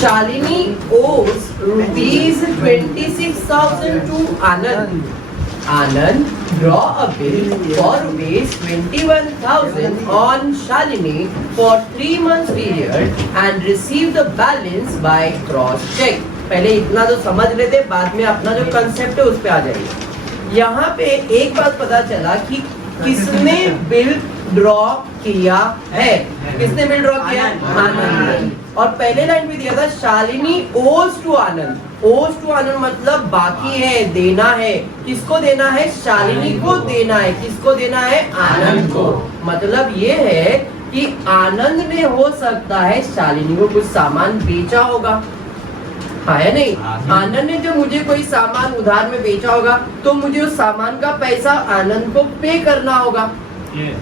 Shalini owes rupees 26,000 to Anand. Anand draw a bill for rupees 21,000 on Shalini for 3 months period and receive the balance by cross check. पहले इतना तो समझ लेते, बाद में अपना जो कंसेप्ट है उस पे आ जाएंगे। यहाँ पे एक बात पता चला कि किसने बिल ड्रॉ किया है। किसने बिल ड्रॉ किया? आनंद। और पहले लाइन में दिया था शालिनी ओज टू आनंद। ओज टू आनंद मतलब बाकी है, देना है। किसको देना है? शालिनी को देना है। किसको देना है? आनंद को। मतलब ये है कि आनंद ने हो सकता है शालिनी को कुछ सामान बेचा होगा, है नहीं? आनंद ने जब मुझे कोई सामान उधार में बेचा होगा तो मुझे उस सामान का पैसा आनंद को पे करना होगा।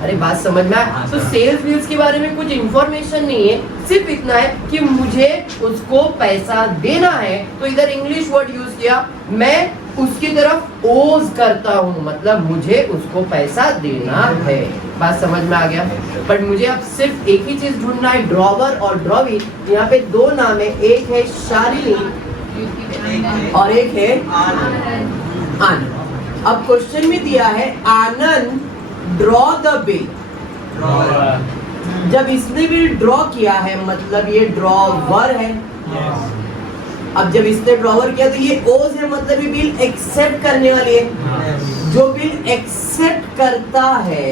अरे बात समझ में आया? तो सेल्स व्यूज के बारे में कुछ इंफॉर्मेशन नहीं है, सिर्फ इतना है कि मुझे उसको पैसा देना है। तो इधर इंग्लिश वर्ड यूज किया, मैं उसकी तरफ ओज करता हूँ, मतलब मुझे उसको पैसा देना है। बात समझ में आ गया? बट मुझे अब सिर्फ एक ही चीज ढूंढना है, ड्रॉवर और ड्रॉवी। यहाँ पे दो नाम है, एक है शालिनी और एक है आनंद। अब क्वेश्चन में दिया है आनंद ड्रॉ द बिल। जब इसने बिल ड्रॉ किया है मतलब ये ड्रॉवर है। अब जब इसने ड्रॉवर किया तो ये ओज है, मतलब ये बिल एक्सेप्ट करने वाली है। जो बिल एक्सेप्ट करता है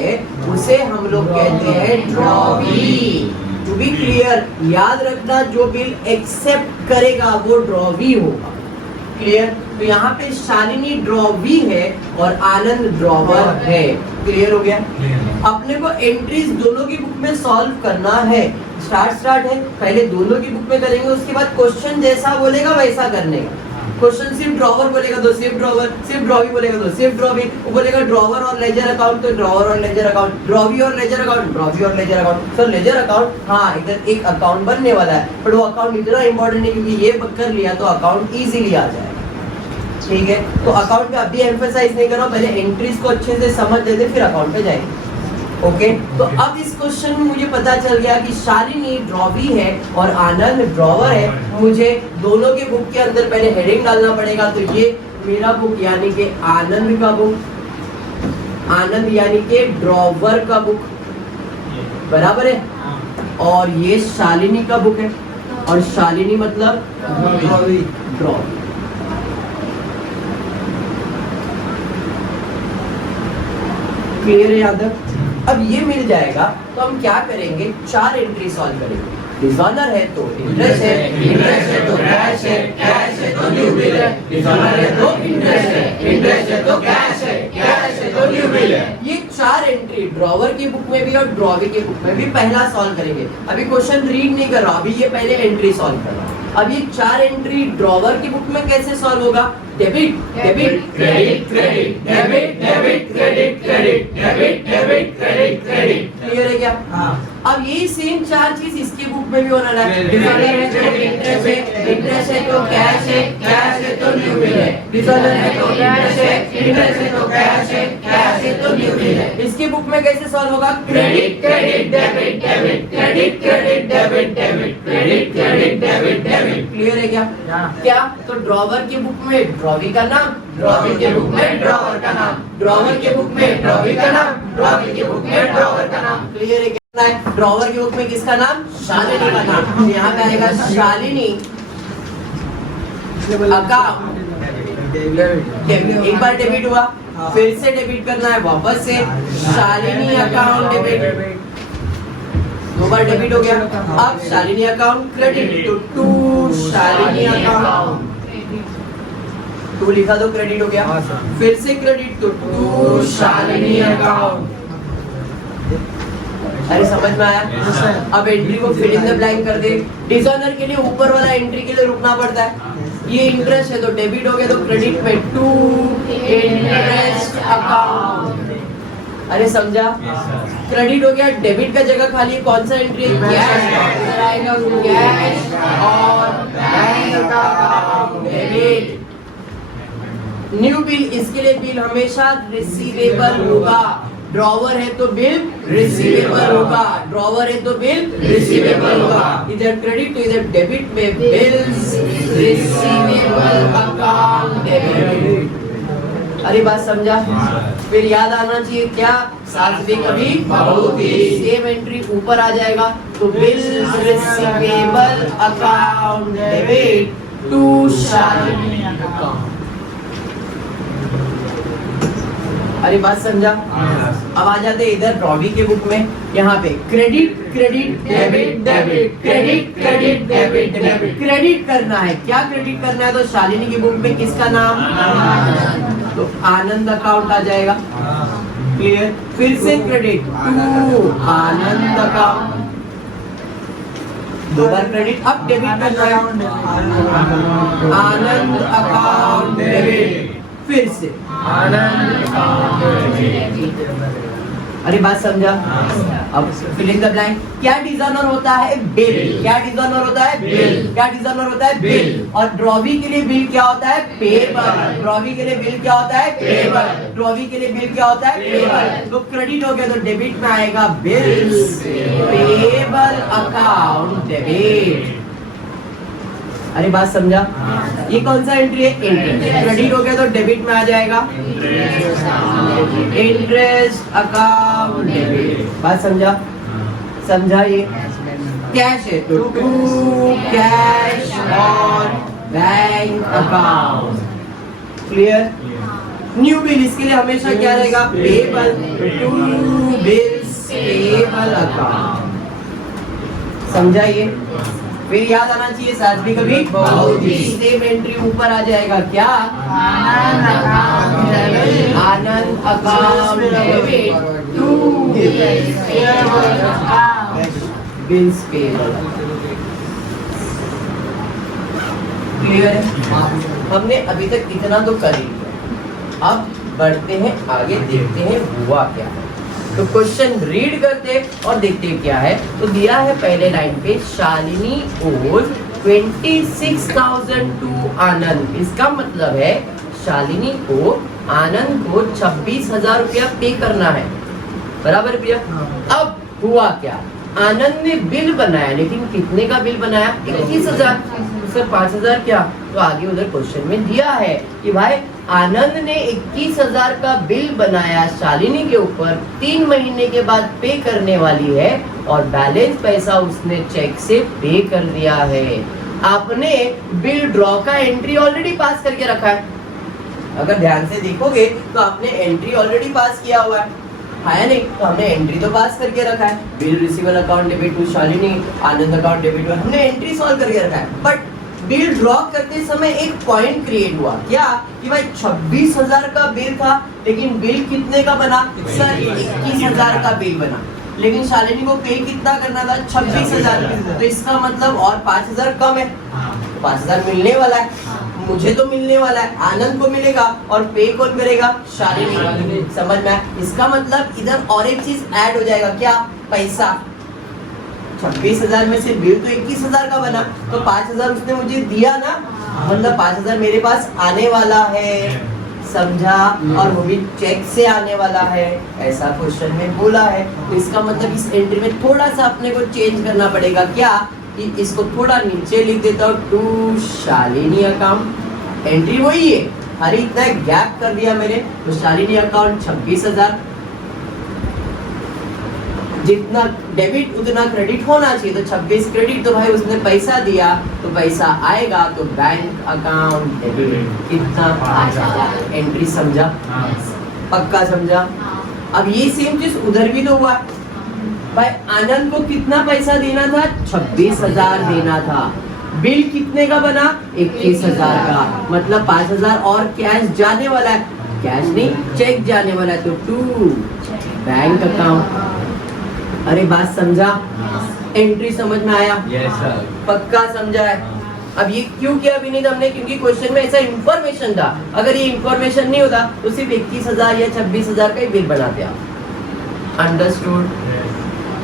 उसे हम लोग कहते हैं ड्रॉवी। टू बी क्लियर, याद रखना जो बिल एक्सेप्ट करेगा वो ड्रॉवी होगा। क्लियर? तो यहाँ पे शालिनी ड्रॉवी है और आनंद ड्रॉवर है। क्लियर हो गया? अपने को एंट्रीज दोनों की बुक में सॉल्व करना है। स्टार्ट है, पहले दोनों की बुक में करेंगे, उसके बाद क्वेश्चन जैसा बोलेगा वैसा करने का। क्वेश्चन सिर्फ ड्रॉवर बोलेगा तो सिर्फ ड्रॉवर, सिर्फ ड्रॉवी बोलेगा तो सिर्फ ड्रॉवी, वो बोलेगा ड्रॉवर और लेजर अकाउंट तो ड्रॉवर और लेजर अकाउंट, ड्रॉवी और लेजर अकाउंट, ड्रॉवी और लेजर अकाउंट। तो लेजर अकाउंट, हाँ इधर एक अकाउंट बनने वाला है, पर वो अकाउंट इतना इंपॉर्टेंट नहीं क्योंकि ये कर लिया तो अकाउंट इजीली आ जाएगा। ठीक है, तो अकाउंट पे अभी एम्फसाइज नहीं करो, पहले एंट्रीज को अच्छे से समझ लेते फिर अकाउंट पे जाएंगे। ओके, तो अब इस क्वेश्चन में मुझे पता चल गया कि शालिनी ड्रॉवी है और आनंद ड्रॉवर है। मुझे दोनों के बुक के अंदर पहले हेडिंग डालना पड़ेगा। तो ये मेरा बुक यानी कि आनंद का बुक, आनंद यानी कि ड्रॉवर का बुक, बराबर है। और ये शालिनी का बुक है और शालिनी मतलब ड्रॉवी। क्लियर है यादव? अब ये मिल जाएगा तो हम क्या करेंगे, 4 एंट्री सॉल्व करेंगे। डिसऑनर है तो इंटरेस्ट है, इंटरेस्ट है तो कैश है, कैश है तो न्यू बिल है, डिसऑनर है तो इंटरेस्ट है, इंटरेस्ट है तो कैश है, कैश है तो न्यू बिल है। ये 4 एंट्री ड्रॉवर की बुक में भी और ड्रॉवी की बुक में भी पहला सॉल्व करेंगे। अभी क्वेश्चन रीड नहीं कर रहा, अभी ये पहले एंट्री सॉल्व कर रहा। अब ये 4 एंट्री ड्रॉवर की बुक में कैसे सॉल्व होगा? Debit debit credit credit, debit debit credit credit, debit debit credit credit. Clear है क्या? हाँ। अब ये सेम 4 चीज इसकी बुक में भी होना है। डिसऑनर है तो इंटरेस्ट है, इंटरेस्ट है तो कैश है, कैश है तो न्यू बिल है, डिसऑनर है तो इंटरेस्ट है, इंटरेस्ट है तो कैश है, कैश है तो न्यू बिल है। इसकी बुक में कैसे सॉल्व होगा? Credit credit debit debit, credit credit debit debit, credit credit debit debit. Clear है क्या? क्या? तो ड्रॉवर की बुक में ड्रॉवी का नाम, ड्रॉवी के बुक में ड्रॉवर का नाम, ड्रॉवर के बुक में ड्रॉवी का नाम, ड्रॉवी के बुक में ड्रॉवर का नाम। क्लियर है क्या? ड्रॉवर की बुक में किसका नाम? शालिनी का नाम। यहाँ पे आएगा शालिनी अकाउंट, एक बार डेबिट हुआ, फिर से डेबिट करना है वापस से, शालिनी अकाउंट डेबिट, 2 बार डेबिट हो गया। अब शालिनी अकाउंट क्रेडिट, तो टू शालिनी अकाउंट, 2 लिखा तो क्रेडिट हो गया, फिर से क्रेडिट तो टू शालिनी अकाउंट। अरे समझ में आया? अब एंट्री को फिल इन द ब्लैंक कर दे। डिसऑनर के लिए ऊपर वाला एंट्री के लिए रुकना पड़ता है। ये इंटरेस्ट है तो डेबिट हो गया तो क्रेडिट में टू इंटरेस्ट अकाउंट। अरे समझा? क्रेडिट हो गया, डेबिट का जगह खाली कौन सा एंट्री? कैश और bank account debit. New bill, इसके लिए बिल हमेशा रिसीवेबल होगा। ड्रॉवर है तो बिल रिसीवेबल होगा, ड्रॉवर है तो बिल रिसीवेबल होगा। इधर क्रेडिट तो इधर डेबिट में बिल्स रिसीवेबल अकाउंट डेबिट। अरे बात समझा? फिर याद आना चाहिए क्या, साथ में कभी बहुती सेम एंट्री ऊपर आ जाएगा तो bills receivable account debit to Shalini account. अरे बात समझा? अब आ जाते इधर रॉबी के बुक में, यहाँ पे credit credit debit debit credit credit debit debit credit करना है। क्या क्रेडिट करना है? तो शालिनी की बुक में किसका नाम? तो आनंद अकाउंट आ जाएगा। क्लियर? फिर से क्रेडिट टू आनंद अकाउंट, दो बार क्रेडिट, अब डेबिट करना है आनंद अकाउंट डेबिट, फिर से आनंद अकाउंट डेबिट। अरे बात समझा? अब फिल इन द ब्लैंक। क्या डिजॉनर होता है? बिल। क्या डिजॉनर होता है? बिल। क्या डिजॉनर होता है? बिल। और ड्रॉवी के लिए बिल क्या होता है? पेबल। ड्रॉवी के लिए बिल क्या होता है? पेबल। ड्रॉवी के लिए बिल क्या होता है? पेबल। तो क्रेडिट हो गया तो डेबिट में आएगा बिल्स पेबल अकाउंट डेबिट। अरे बात समझा? ये कौन सा एंट्री है? इंटरेस्ट। क्रेडिट हो गया तो डेबिट में आ जाएगा इंटरेस्ट अकाउंट डेबिट। बात समझा? समझा? ये कैश है तो to cash on bank account. Clear? New bill, इसके लिए हमेशा क्या रहेगा? Payable to bills payable account. समझा? ये फिर याद आना चाहिए साथ भी कभी बहुती सेम एंट्री ऊपर आ जाएगा क्या? Anand account debit to bills payable. Clear है? हमने अभी तक इतना तो कर ही लिया, अब बढ़ते हैं आगे, देखते हैं हुआ क्या है। तो क्वेश्चन रीड करते और देखते क्या है। तो दिया है पहले लाइन पे शालिनी ओज 26,000 टू आनंद। इसका मतलब है शालिनी को आनंद को 26,000 रुपया पे करना है, बराबर भैया? अब हुआ क्या, आनंद ने बिल बनाया, लेकिन कितने का बिल बनाया? 21,000। सर 5,000 क्या? तो आगे उधर क्वेश्चन में दिया है कि भाई आनंद ने 21,000 का बिल बनाया शालिनी के ऊपर, 3 महीने के बाद पे करने वाली है और बैलेंस पैसा उसने चेक से पे कर दिया है। आपने बिल ड्रॉ का एंट्री ऑलरेडी पास करके रखा है, अगर ध्यान से देखोगे तो आपने एंट्री ऑलरेडी पास किया हुआ है नहीं? तो हमने एंट्री तो पास करके रखा है, bill receivable account debit to Shalini, Anand account debit, हमने एंट्री सॉल्व करके रखा है। बट बिल ड्रॉ करते समय एक पॉइंट क्रिएट हुआ क्या कि भाई 26,000 का बिल था, लेकिन बिल कितने का बना? सर 21,000 का बिल बना, लेकिन शालिनी को पे कितना करना था? 26,000। तो इसका मतलब और 5,000 कम है, 5,000 मिलने वाला है, मुझे तो मिलने वाला है, आनंद को मिलेगा और पे कौन करेगा? शालिनी। समझ में? इसका मतलब इधर और एक चीज ऐड हो जाएगा क्या? पैसा। 26,000 में से बिल तो 21,000 का बना, तो 5,000 उसने मुझे दिया ना, मतलब 5,000 मेरे पास आने वाला है। समझा? और वो भी चेक से आने वाला है, ऐसा क्वेश्चन में बोला है। तो इसका मतलब इस एंट्री में थोड़ा सा अपने को चेंज करना पड़ेगा क्या, कि इसको थोड़ा नीचे लिख देता हूँ, टू शालिनी अकाउंट। एंट्री वही है, अरे इतना गैप कर दिया मैंने, तो शालिनी अकाउंट 26,000, जितना डेबिट उतना क्रेडिट होना चाहिए, तो 26 क्रेडिट, तो भाई उसने पैसा दिया तो पैसा आएगा, तो बैंक अकाउंट डेबिट कितना आएगा। एंट्री समझा? पक्का समझा? अब ये सेम चीज उधर भी तो हुआ भाई, आनंद को कितना पैसा देना था? 26,000 देना था, बिल कितने का बना? 21,000 का, मतलब 5,000 और कैश जाने वाला है, कैश नहीं चेक जाने वाला है, तो टू बैंक अकाउंट। अरे बात समझा? एंट्री समझ में आया? Yes sir. पक्का समझा है? अब ये क्यों किया विनीत हमने? क्योंकि क्वेश्चन में ऐसा इंफॉर्मेशन था, अगर ये इंफॉर्मेशन नहीं होता तो सिर्फ 21,000 या 26,000 का ही बिल बनाते आप। अंडरस्टूड?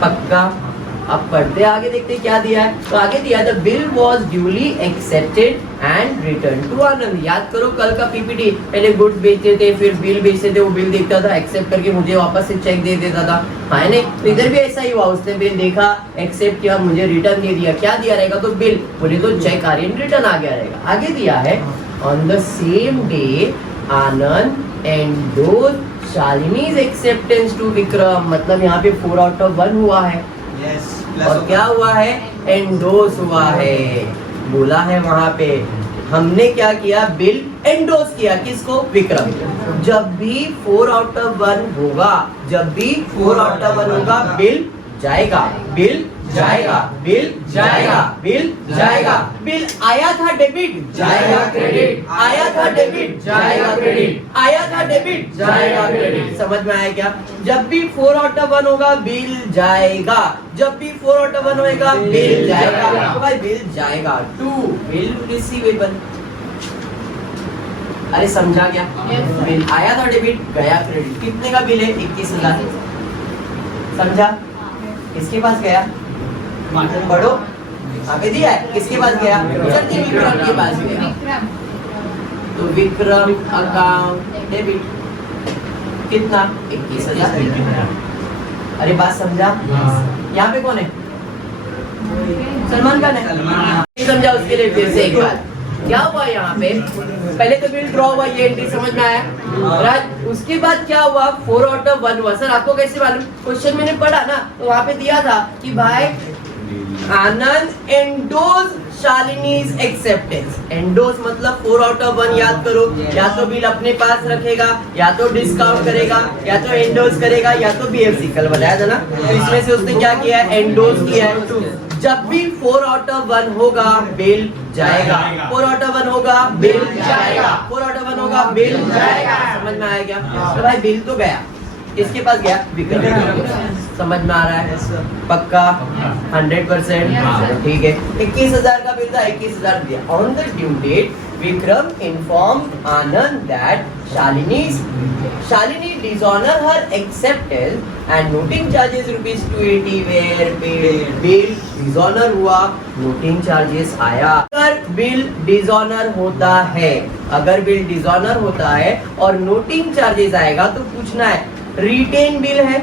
पक्का? अब पढ़ते आगे, देखते क्या दिया है। तो आगे दिया the bill was duly accepted and return to Anand. याद करो कल का पीपीटी, पहले गुड्स बेचते थे, फिर बिल बेचते थे, वो बिल देखता था, एक्सेप्ट करके मुझे वापस से चेक दे देता था, है नहीं? तो इधर भी ऐसा ही हुआ, उसने बिल देखा, एक्सेप्ट किया, मुझे रिटर्न दे दिया। क्या दिया रहेगा? तो बिल, बोले तो चेक आ रही है, रिटर्न आ गया रहेगा। आगे दिया है on the same day Anand endorsed Shalini's acceptance to Vikram. मतलब यहाँ पे 4 आउट ऑफ 1 हुआ है। और क्या हुआ है? एंडोर्स हुआ है। बोला है वहां पे हमने क्या किया? बिल एंडोर्स किया। किसको? विक्रम। जब भी 4 आउट ऑफ 1 होगा, जब भी 4 आउट ऑफ 1 होगा, बिल जाएगा, बिल जाएगा, बिल जाएगा, बिल जाएगा। बिल आया था डेबिट, जाएगा क्रेडिट, आया था डेबिट, जाएगा क्रेडिट, आया था डेबिट, जाएगा क्रेडिट। समझ में आया क्या? जब भी 4 आउट ऑफ 1 होगा, बिल जाएगा। जब भी 4 आउट ऑफ 1 होगा, बिल जाएगा। तो भाई बिल जाएगा टू बिल रिसीवेबल। अरे समझा क्या? बिल आया था डेबिट, गया क्रेडिट। कितने का बिल है? 21,000। समझा? किसके पास गया? पढ़ो, आगे दिया है। किसके पास गया? चलते विक्रम के पास गया। तो विक्रम अकाउंट डेबिट कितना? 21,000। अरे बात समझा? यहाँ पे कौन है? सलमान खान है। समझा? उसके लिए फिर से एक बार क्या हुआ यहाँ पे? पहले तो बिल ड्रॉ हुआ, ये एंट्री समझ में आया। राइट। उसके बाद क्या हुआ? 4 आउट ऑफ 1 हुआ। सर आपको कैसे मालूम? क्वेश्चन मैंने पढ़ा ना, तो वहाँ पे दिया था कि भाई आनंद एंडोर्स शालिनीज एक्सेप्टेंस। एंडोर्स मतलब 4 आउट ऑफ 1। याद करो, या तो बिल अपने पास रखेगा, या तो डिस्काउंट करेगा, या तो एंडोर्स करेगा, या तो बीएफसी। कल बताया था ना। तो इसमें से उसने क्या किया है? एंडोर्स किया है। जब भी 4 आउट ऑफ 1 होगा, बिल जाएगा। 4 आउट ऑफ 1 होगा, बिल जाएगा। 4 आउट ऑफ 1 होगा, बिल जाएगा। समझ में आया क्या? तो भाई बिल तो गया। किसके पास गया? विक्रम। समझ में आ रहा है? पक्का 100%? ठीक है। 21,000 का बिल था, 21,000 दिया। On the due date Vikram informed Anand that Shalini dishonor her acceptance and noting charges ₹280 were paid. Bill dishonor हुआ, noting charges आया। अगर बिल dishonor होता है, अगर बिल dishonor होता है और noting charges आएगा, तो पूछना है रिटेन बिल है,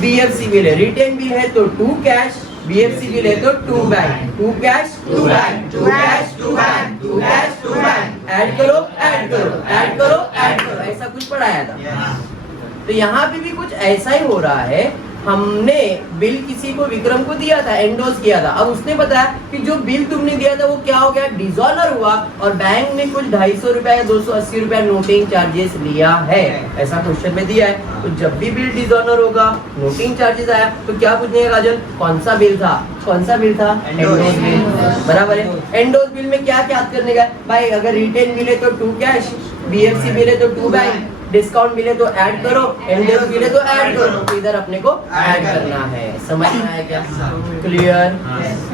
बीएफसी बिल है। रिटेन बिल है तो 2 कैश, बीएफसी बिल है तो 2 bank. 2 cash 2 bank, 2 cash 2 bank, 2 cash 2 bank. Add करो, ऐड करो, ऐड करो, ऐड करो। ऐसा कुछ पढ़ाया था। तो यहाँ पे भी कुछ ऐसा ही हो रहा है। हमने बिल किसी को, विक्रम को दिया था, एंडोर्स किया था। अब उसने बताया कि जो बिल तुमने दिया था वो क्या हो गया? डिसऑनर हुआ, और बैंक ने कुछ 250 रुपया या 280 रुपया नोटिंग चार्जेस लिया है। ऐसा क्वेश्चन में दिया है। तो जब भी बिल डिसऑनर होगा, नोटिंग चार्जेस आया, तो क्या पूछेगा राजन? कौन सा बिल था? कौन सा बिल था? Endorse bill. बराबर है। एंडोर्स बिल में क्या क्या करने का भाई? अगर रिटेन बिल है तो 2 कैश, बीएफसी बिल है तो 2 बैंक, डिस्काउंट मिले तो ऐड करो, एंडोर्स मिले तो ऐड करो। तो इधर अपने को ऐड करना है। समझ में आया क्या? क्लियर?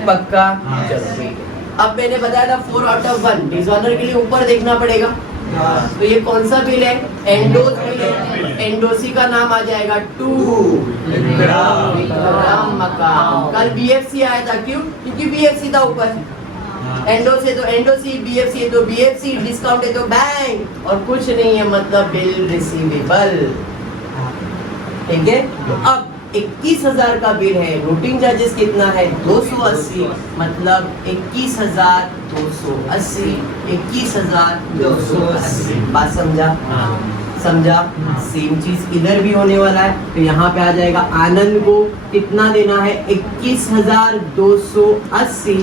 पक्का? चलो ठीक है। अब मैंने बताया था 4 आउट ऑफ 1 डिसऑनर के लिए ऊपर देखना पड़ेगा। तो ये कौन सा बिल है? एंडोर्स बिल है। एंडोसी का नाम आ जाएगा 2 विक्रम मकान। कल बीएफसी आया था, क्यों? क्योंकि बीएफसी था ऊपर। एंडोस है तो एंडोसी, बीएफसी है तो बीएफसी, डिस्काउंट है तो बैंक, और कुछ नहीं है, मतलब बिल रिसीवेबल। ठीक है। तो अब 21,000 का बिल है, नोटिंग चार्जेस कितना है? 280, मतलब 21,280, 21,280। बात समझा? समझा? सेम चीज इधर भी होने वाला है। तो यहाँ पे आ जाएगा आनंद को कितना देना है? 21,280।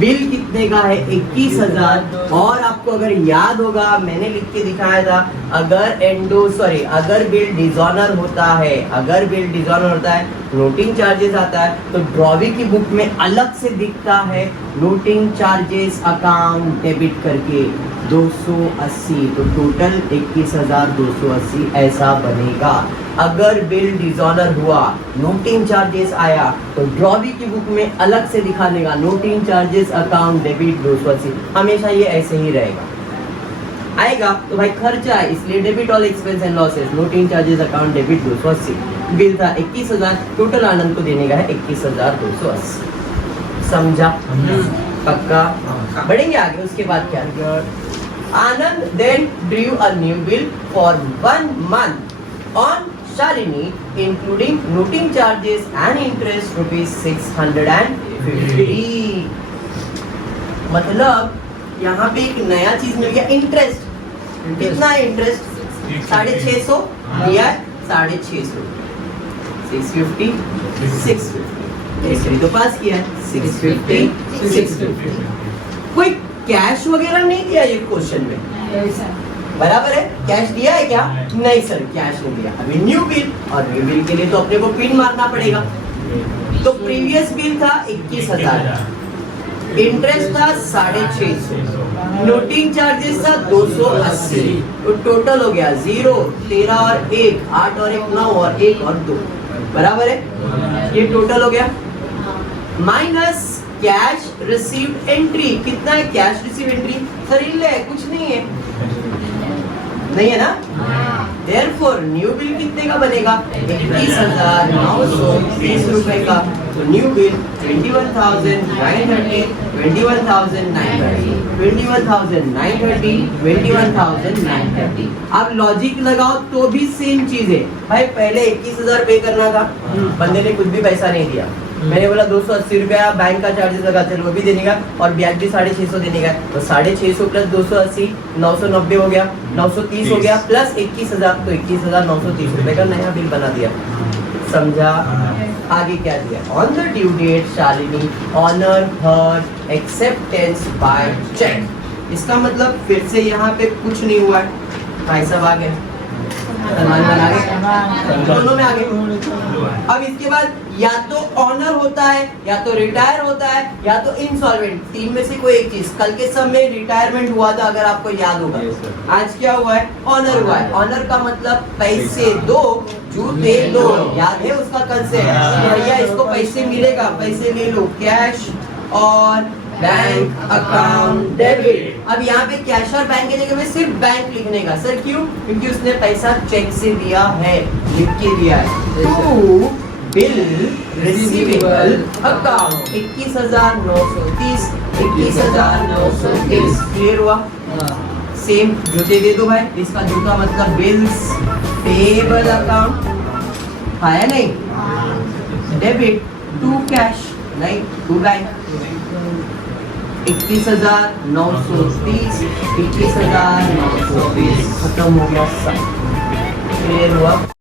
बिल कितने का है? 21,000। और आपको अगर याद होगा, मैंने लिख के दिखाया था, अगर बिल डिसऑनर होता है, अगर बिल डिसऑनर होता है, नोटिंग चार्जेस आता है, तो ड्रॉवी की बुक में अलग से दिखता है नोटिंग चार्जेस अकाउंट डेबिट करके 280। तो टोटल 21,280 ऐसा बनेगा। अगर बिल डिसऑनर हुआ, नोटिंग चार्जेस आया, तो ड्रॉवी की बुक में अलग से दिखा देगा नोटिंग चार्जेस अकाउंट डेबिट 280। हमेशा ये ऐसे ही रहेगा। आएगा तो भाई खर्चा है, इसलिए debit all expense and losses, noting charges account debit 280, bill था 21,000, टोटल आनंद को देने का है 21,280। समझा? पक्का? बढ़ेंगे आगे। उसके बाद क्या? आनंद then drew a new bill for 1 month on Shalini including noting charges and interest rupees 650। मतलब यहाँ पे एक नया चीज मिल गया, इंटरेस्ट। कितना है इंटरेस्ट? 650 दिया है, 650, 650, 650 तो पास किया है, 650, 650। कोई कैश वगैरह नहीं दिया ये क्वेश्चन में, बराबर है? कैश दिया है क्या? नहीं सर, कैश नहीं दिया। अभी न्यू बिल, और न्यू बिल के लिए तो अपने को पिन मारना पड़ेगा। तो प्रीवियस बिल था 21,000, इंटरेस्ट था 650, नोटिंग चार्जेस था 280, तो टोटल हो गया 0, 13 और 1, 8 और 1 9 और 1 और 2, बराबर है? ये टोटल हो गया। माइनस कैश रिसीव्ड एंट्री, कितना है कैश रिसीव एंट्री? सर इल्ले है, कुछ नहीं है, नहीं है ना? Therefore न्यू बिल कितने का बनेगा? 21,930 रुपए का। तो न्यू बिल 21,930, 21,930, 21,930, 21,930। अब लॉजिक लगाओ तो भी सेम चीज है भाई। पहले 21,000 पे करना था, बंदे ने कुछ भी पैसा नहीं दिया, मैंने बोला 280 रुपया बैंक का चार्जेस लगा, चलो वो भी देने का, और ब्याज भी 650 देने का। तो 650 प्लस 280 990 हो गया, 930 हो गया, प्लस 21,000, तो 21,930 रुपए का नया बिल बना दिया। समझा? आगे क्या दिया? On the due date Shalini honour her acceptance by cheque. इसका मतलब फिर से यहाँ पे कुछ नहीं हुआ है, भाई साहब आ गए, सलमान बन आ गए, दोनों में आ गए। अब इसके बाद या तो ऑनर होता है, या तो रिटायर होता है, या तो इंसॉल्वेंट, तीन में से कोई एक चीज। कल के सब में रिटायरमेंट हुआ था, अगर आपको याद होगा। आज क्या हुआ है? ऑनर हुआ है। ऑनर का मतलब पैसे दो जूते दो, याद है उसका कल से? भैया इसको पैसे मिलेगा, पैसे ले लो, कैश और बैंक अकाउंट डेबिट। अब यहाँ पे कैश और बैंक की जगह में सिर्फ बैंक लिखने का। सर क्यों? क्योंकि उसने पैसा चेक से दिया है, लिख के दिया है। To bill receivable account 21,930, 21,930। Clear हुआ? सेम जूते दे दो भाई, इसका जूता मतलब बिल्स पेबल अकाउंट है, नहीं डेबिट टू कैश, नहीं टू बैंक। 21,930, 21,930 खत्म हो गया सब। क्लियर हुआ?